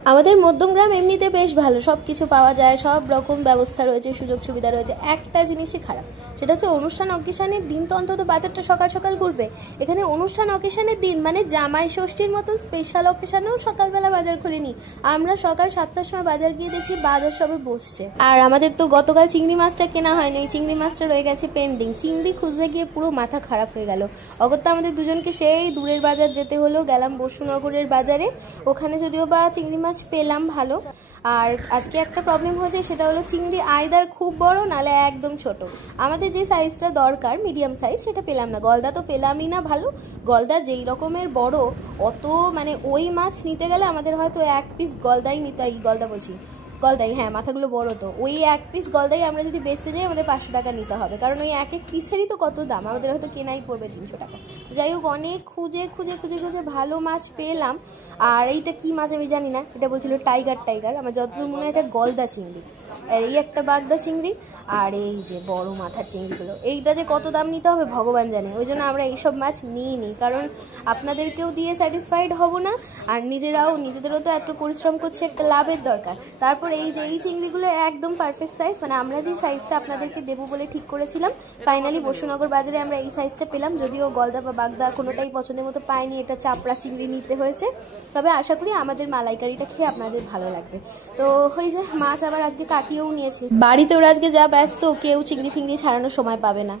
আমাদের মধ্যমগ্রাম এমনিতে বেশ ভালো, সব কিছু পাওয়া যায়, সব রকম ব্যবস্থা রয়েছে, সুযোগ সুবিধা রয়েছে। একটা জিনিসই খারাপ, সেটা হচ্ছে অনুষ্ঠান অকেশনের দিন তো অন্তত বাজারটা সকাল সকাল ঘুরবে। এখানে অনুষ্ঠান অকেশনের দিন মানে জামাই ষষ্ঠীর মতন স্পেশাল অকেশনেও সকালবেলা বাজার খুলেনি। আমরা সকাল 7টার সময় বাজার গিয়ে দেখছি বাজার সবে বসছে। আর আমাদের তো গতকাল চিংড়ি মাছটা কেনা হয়নি, চিংড়ি মাছটা রয়ে গেছে পেন্ডিং। চিংড়ি খুঁজতে গিয়ে পুরো মাথা খারাপ হয়ে গেল। অগত্যা আমাদের দুজনকে সেই দূরের বাজার যেতে হলো। গেলাম বসুনগরের বাজারে, ওখানে যদিও বা চিংড়ি মাছ পেলাম ভালো। আর আজকে একটা প্রবলেম হয়েছে, সেটা হলো চিংড়ি আইদার খুব বড় নালে একদম ছোট। আমাদের যে সাইজটা দরকার মিডিয়াম সাইজ সেটা পেলাম না। গলদা তো পেলামই না ভালো। গলদা যেই রকমের বড়, অত মানে ওই মাছ নিতে গেলে আমাদের হয়তো এক পিস গলদাই নিতে, গলদা বলছি গলদাই, হ্যাঁ মাথাগুলো বড়, তো ওই এক পিস গলদাই আমরা যদি বেচতে যাই আমাদের 500 টাকা নিতে হবে, কারণ ওই এক এক পিসেরই তো কত দাম, আমাদের হয়তো কেনাই পড়বে 300 টাকা। যাই হোক, অনেক খুঁজে খুঁজে খুঁজে খুঁজে ভালো মাছ পেলাম। আর এইটা কি মাছ আমি জানি না, এটা বলছিল টাইগার। আমার যতদূর মনে হয় এটা গলদা চিংড়ি। আর এই একটা বাগদা চিংড়ি, আর এই যে বড় মাথার চিংড়িগুলো, এইটা যে কত দাম নিতে হবে ভগবান জানে। ওই জন্য আমরা এইসব মাছ নিই, কারণ আপনাদেরকেও দিয়ে স্যাটিসফাইড হব না, আর নিজেদেরও তো এত পরিশ্রম করছে, একটা লাভের দরকার। তারপর এই যে এই চিংড়িগুলো একদম পারফেক্ট সাইজ, মানে আমরা যে সাইজটা আপনাদেরকে দেবো বলে ঠিক করেছিলাম, ফাইনালি বসুনগর বাজারে আমরা এই সাইজটা পেলাম। যদিও গলদা বা বাগদা কোনোটাই পছন্দের মতো পাইনি, এটা চাপড়া চিংড়ি নিতে হয়েছে। তবে আশা করি আমাদের মালাইকারিটা খেয়ে আপনাদের ভালো লাগবে। তো ওই যে মাছ আবার আজকে কাটিয়েও নিয়েছি। বাড়িতে ওরা আজকে যা ব্যস্ত, কেউ চিংড়ি ফিংড়ি ছাড়ানোর সময় পাবে না।